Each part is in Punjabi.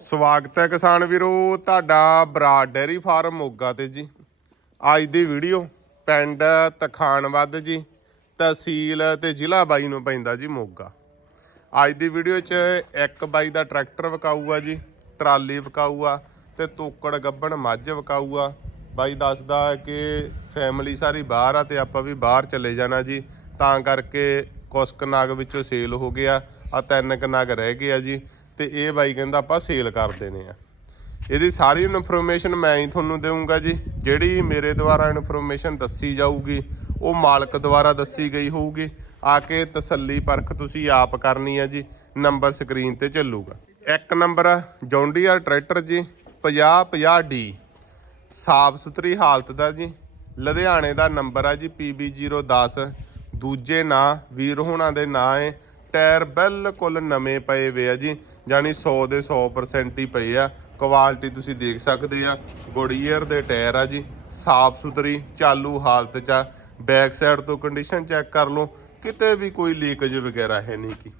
ਸਵਾਗਤ ਹੈ ਕਿਸਾਨ ਵੀਰੋ, ਤੁਹਾਡਾ ਬਰਾਡ ਡੈਰੀ ਫਾਰਮ ਮੋਗਾ ਤੇ ਜੀ। ਅੱਜ ਦੀ ਵੀਡੀਓ ਪਿੰਡ ਤਖਾਨਵੱਦ ਜੀ, ਤਹਿਸੀਲ ਤੇ ਜ਼ਿਲ੍ਹਾ ਬਾਈ ਨੂੰ ਪੈਂਦਾ ਜੀ ਮੋਗਾ। ਅੱਜ ਦੀ ਵੀਡੀਓ 'ਚ ਇੱਕ ਬਾਈ ਦਾ ਟਰੈਕਟਰ ਵਿਕਾਊਗਾ ਜੀ, ਟਰਾਲੀ ਵਿਕਾਊਗਾ ਤੇ ਤੋਕੜ ਗੱਬਣ ਮੱਝ ਵਿਕਾਊਗਾ। ਬਾਈ ਦੱਸਦਾ ਕਿ ਫੈਮਿਲੀ ਸਾਰੀ ਬਾਹਰ ਆ ਤੇ ਆਪਾਂ ਵੀ ਬਾਹਰ ਚਲੇ ਜਾਣਾ ਜੀ, ਤਾਂ ਕਰਕੇ ਕੁਸ਼ਕ ਨਾਗ ਵਿੱਚੋਂ ਸੇਲ ਹੋ ਗਿਆ, ਆ ਤਿੰਨ ਕੁ ਰਹਿ ਗਏ ਆ ਜੀ। ਤੇ ਇਹ ਬਾਈ ਕਹਿੰਦਾ ਆਪਾਂ ਸੇਲ ਕਰ ਦੇਣੇ ਆ। ਇਹਦੀ ਸਾਰੀ ਇਨਫੋਰਮੇਸ਼ਨ ਮੈਂ ਹੀ ਤੁਹਾਨੂੰ ਦੇਵਾਂਗਾ ਜੀ। ਜਿਹੜੀ ਮੇਰੇ ਦੁਆਰਾ ਇਨਫੋਰਮੇਸ਼ਨ ਦੱਸੀ ਜਾਊਗੀ, ਉਹ ਮਾਲਕ ਦੁਆਰਾ ਦੱਸੀ ਗਈ ਹੋਊਗੀ। ਆ ਕੇ ਤਸੱਲੀ ਪਰਖ ਤੁਸੀਂ ਆਪ ਕਰਨੀ ਹੈ ਜੀ। ਨੰਬਰ ਸਕਰੀਨ ਤੇ ਚੱਲੂਗਾ। ਇੱਕ ਨੰਬਰ ਜੌਂਡੀਅਰ ਟਰੈਕਟਰ ਜੀ 5050 ਡੀ। ਸਾਫ਼ ਸੁਥਰੀ ਹਾਲਤ ਦਾ ਜੀ। ਲੁਧਿਆਣੇ ਦਾ ਨੰਬਰ ਆ ਜੀ PB010 ਦੂਜੇ ਨਾਂ, ਵੀਰ ਹੋਣਾ ਦੇ ਨਾਂ ਹੈ ਟਾਇਰ ਬਿਲਕੁਲ ਨਵੇਂ ਪਏ ਵੇ ਆ ਜੀ। ਜਾਨੀ 100 ਦੇ 100% ਹੀ ਪਏ ਆ। ਕੁਆਲਿਟੀ ਤੁਸੀਂ ਦੇਖ ਸਕਦੇ ਆ। ਗੁੜੀਅਰ ਦੇ ਟਾਇਰ ਆ ਜੀ। ਸਾਫ਼ ਸੁਥਰੀ, ਚਾਲੂ ਹਾਲਤ ਚ ਆ। ਬੈਕ ਸਾਈਡ ਤੋਂ ਕੰਡੀਸ਼ਨ ਚੈੱਕ ਕਰ ਲਓ। ਕਿਤੇ ਵੀ ਕੋਈ ਲੀਕੇਜ ਵਗੈਰਾ ਹੈ ਨਹੀਂ ਕੀ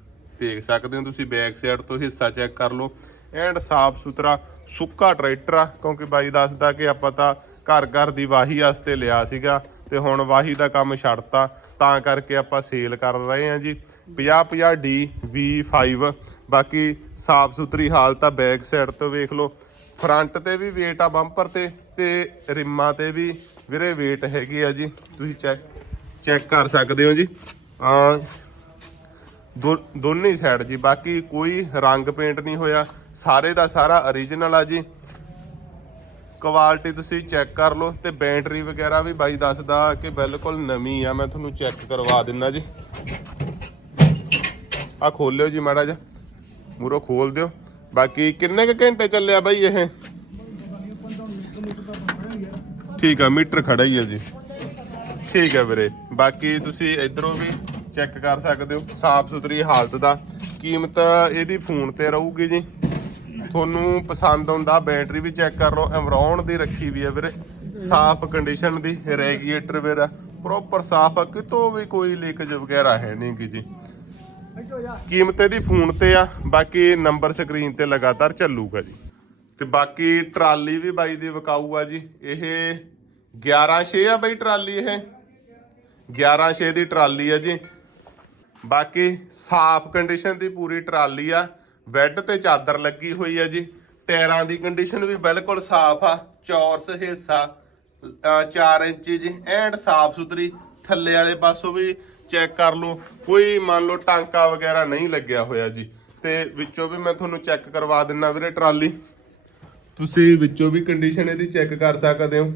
ਦੇਖ ਸਕਦੇ ਹੋ ਤੁਸੀਂ ਬੈਕ ਸਾਈਡ ਤੋਂ ਹਿੱਸਾ ਚੈੱਕ ਕਰ ਲਓ। ਐਂਡ ਸਾਫ਼ ਸੁਥਰਾ, ਸੁੱਕਾ ਟਰੈਕਟਰ ਆ। ਕਿਉਂਕਿ ਬਾਈ ਦੱਸਦਾ ਕਿ ਆਪਾਂ ਤਾਂ ਘਰ ਘਰ ਦੀ ਵਾਹੀ ਵਾਸਤੇ ਲਿਆ ਸੀਗਾ। ਤੇ ਹੁਣ ਵਾਹੀ ਦਾ ਕੰਮ ਛੱਡਤਾ। ਤਾਂ ਕਰਕੇ ਆਪਾਂ ਸੇਲ ਕਰ ਰਹੇ ਹਾਂ ਜੀ। 50 50 ਡੀ V5 ਬਾਕੀ ਸਾਫ਼ ਸੁਥਰੀ ਹਾਲਤ ਆ ਬੈਕ ਸਾਈਡ ਤੋਂ ਵੇਖ ਲਓ। ਫਰੰਟ ਤੇ ਵੀ weight ਆ ਬੰਪਰ ਤੇ ਤੇ ਰਿਮਾਂ ਤੇ ਵੀ ਵੀਰੇ weight ਹੈਗੀ ਆ ਜੀ। ਤੁਸੀਂ ਚੈੱਕ ਚੈੱਕ ਕਰ ਸਕਦੇ ਹੋ ਜੀ। ਆ ਦੋ ਦੋਨੇ ਸਾਈਡ ਜੀ। ਬਾਕੀ ਕੋਈ ਰੰਗ ਪੇਂਟ ਨਹੀਂ ਹੋਇਆ। ਸਾਰੇ ਦਾ ਸਾਰਾ origignal ਆ ਜੀ। ਕੁਆਲਿਟੀ ਤੁਸੀਂ ਚੈੱਕ ਕਰ ਲਓ ਤੇ ਬੈਟਰੀ ਵਗੈਰਾ ਵੀ ਬਾਈ ਦੱਸਦਾ ਕਿ ਬਿਲਕੁਲ ਨਵੀਂ ਆ। ਮੈਂ ਤੁਹਾਨੂੰ ਚੈੱਕ ਕਰਵਾ ਦਿੰਦਾ ਜੀ। ਆ ਖੋਲਿਓ ਜੀ ਮਾੜਾ ਜਿਹਾ। ਮੂਰੋ ਖੋਲ ਦਿਓ। ਬਾਕੀ ਕਿੰਨੇ ਕ ਘੰਟੇ ਚੱਲਿਆ ਬਾਈ ਇਹ? ਠੀਕ ਆ, ਮੀਟਰ ਖੜਾ ਹੀ ਹੈ ਜੀ। ਠੀਕ ਹੈ ਵੀਰੇ। ਬਾਕੀ ਤੁਸੀਂ ਇਧਰੋਂ ਵੀ ਚੈੱਕ ਕਰ ਸਕਦੇ ਹੋ ਸਾਫ਼ ਸੁਥਰੀ ਹਾਲਤ ਦਾ। ਕੀਮਤ ਇਹਦੀ ਫੋਨ ਤੇ ਰਹੂਗੀ ਜੀ। ਤੁਹਾਨੂੰ ਪਸੰਦ ਆਉਂਦਾ, ਬੈਟਰੀ ਵੀ ਚੈੱਕ ਕਰ ਲਓ। ਐਮਰੌਨ ਦੀ ਰੱਖੀ ਵੀ ਹੈ ਵੀਰੇ। ਸਾਫ਼ ਕੰਡੀਸ਼ਨ ਦੀ, ਰੈਗੂਲੇਟਰ ਵੀਰਾ ਪ੍ਰੋਪਰ ਸਾਫ਼ ਆ, ਕਿਤੋਂ ਵੀ ਕੋਈ ਲੀਕੇਜ ਵਗੈਰਾ ਹੈ ਨਹੀਂ ਗੀ ਜੀ। ਕੀਮਤ ਇਹਦੀ ਫੋਨ ਤੇ ਆ, ਬਾਕੀ ਨੰਬਰ ਸਕਰੀਨ ਤੇ ਲਗਾਤਾਰ ਚੱਲੂਗਾ ਜੀ। ਤੇ ਬਾਕੀ ਟਰਾਲੀ ਵੀ ਬਾਈ ਦੀ ਵਿਕਾਊ ਆ ਜੀ। ਇਹ 11 6 ਆ ਬਾਈ ਟਰਾਲੀ ਇਹ। 11 6 ਦੀ ਟਰਾਲੀ ਆ ਜੀ। ਬਾਕੀ ਸਾਫ਼ ਕੰਡੀਸ਼ਨ ਦੀ ਪੂਰੀ ਟਰਾਲੀ ਆ। ਬੈੱਡ ਤੇ ਚਾਦਰ ਲੱਗੀ ਹੋਈ ਆ ਜੀ। ਟਾਇਰਾਂ ਦੀ ਕੰਡੀਸ਼ਨ ਵੀ ਬਿਲਕੁਲ ਸਾਫ਼ ਆ। ਚੌਰਸ ਹਿੱਸਾ 4 ਇੰਚ ਜੀ, ਐਂਡ ਸਾਫ਼ ਸੁਥਰੀ। ਥੱਲੇ ਵਾਲੇ ਪਾਸੋਂ ਵੀ ਚੈੱਕ ਕਰ ਲਓ ਕੋਈ ਮੰਨ ਲਓ ਟਾਂਕਾ ਵਗੈਰਾ ਨਹੀਂ ਲੱਗਿਆ ਹੋਇਆ ਜੀ। ਤੇ ਵਿੱਚੋਂ ਵੀ ਮੈਂ ਤੁਹਾਨੂੰ ਚੈੱਕ ਕਰਵਾ ਦਿੰਨਾ ਵੀਰੇ ਟਰਾਲੀ। ਤੁਸੀਂ ਵਿੱਚੋਂ ਵੀ ਕੰਡੀਸ਼ਨ ਇਹਦੀ ਚੈੱਕ ਕਰ ਸਕਦੇ ਹੋ।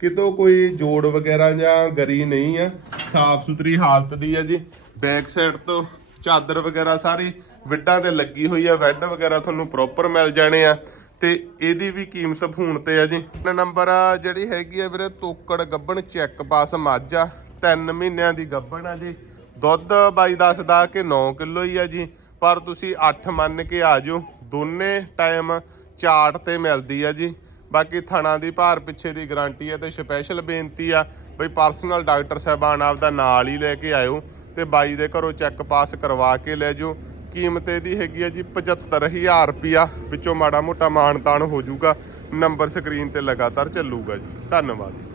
ਕਿਤੋਂ ਕੋਈ ਜੋੜ ਵਗੈਰਾ ਜਾਂ ਗਰੀ ਨਹੀਂ ਆ। ਸਾਫ਼ ਸੁਥਰੀ ਹਾਲਤ ਦੀ ਹੈ ਜੀ। ਬੈਕ ਸਾਈਡ ਤੋਂ ਚਾਦਰ ਵਗੈਰਾ ਸਾਰੀ ਵਿੱਡਾਂ ਤੇ ਲੱਗੀ ਹੋਈ ਆ। ਵੈੱਡ ਵਗੈਰਾ ਤੁਹਾਨੂੰ ਪ੍ਰੋਪਰ ਮਿਲ ਜਾਣੇ ਆ। ਤੇ ਇਹਦੀ ਵੀ ਕੀਮਤ ਫੋਨ ਤੇ ਆ ਜੀ। ਨੰਬਰ ਜਿਹੜੀ ਹੈਗੀ ਆ ਵੀਰੇ ਤੋਕੜ ਗੱਬਣ ਚੈੱਕ ਪਾਸ ਮਾਝਾ 3 ਮਹੀਨਿਆਂ ਦੀ ਗੱਬਣ ਆ ਜੀ। ਦੁੱਧ ਬਾਈ ਦੱਸਦਾ ਕਿ 9 ਕਿਲੋ ਹੀ ਆ ਜੀ। ਪਰ ਤੁਸੀਂ 8 ਮੰਨ ਕੇ ਆ ਜਾਓ। ਦੋਨੇ ਟਾਈਮ ਚਾਰਟ ਤੇ ਮਿਲਦੀ ਆ ਜੀ। ਬਾਕੀ ਥਣਾ ਦੀ ਭਾਰ ਪਿੱਛੇ ਦੀ ਗਾਰੰਟੀ ਹੈ ਤੇ ਸਪੈਸ਼ਲ ਬੇਨਤੀ ਆ ਬਈ ਪਰਸਨਲ ਡਾਕਟਰ ਸਾਹਿਬਾਨ ਆਪਦਾ ਨਾਲ ਹੀ ਲੈ ਕੇ ਆਇਓ ਤੇ ਬਾਈ ਦੇ ਘਰੋਂ ਚੈੱਕ ਪਾਸ ਕਰਵਾ ਕੇ ਲੈ ਜਾਓ। ਕੀਮਤ ਇਹਦੀ ਹੈਗੀ ਆ ਜੀ 75000 ਰੁਪਿਆ ਵਿੱਚੋਂ ਮਾੜਾ ਮੋਟਾ ਮਾਣ ਤਾਣ ਹੋ ਜਾਊਗਾ। ਨੰਬਰ ਸਕਰੀਨ ਤੇ ਲਗਾਤਾਰ ਚੱਲੂਗਾ ਜੀ। ਧੰਨਵਾਦ।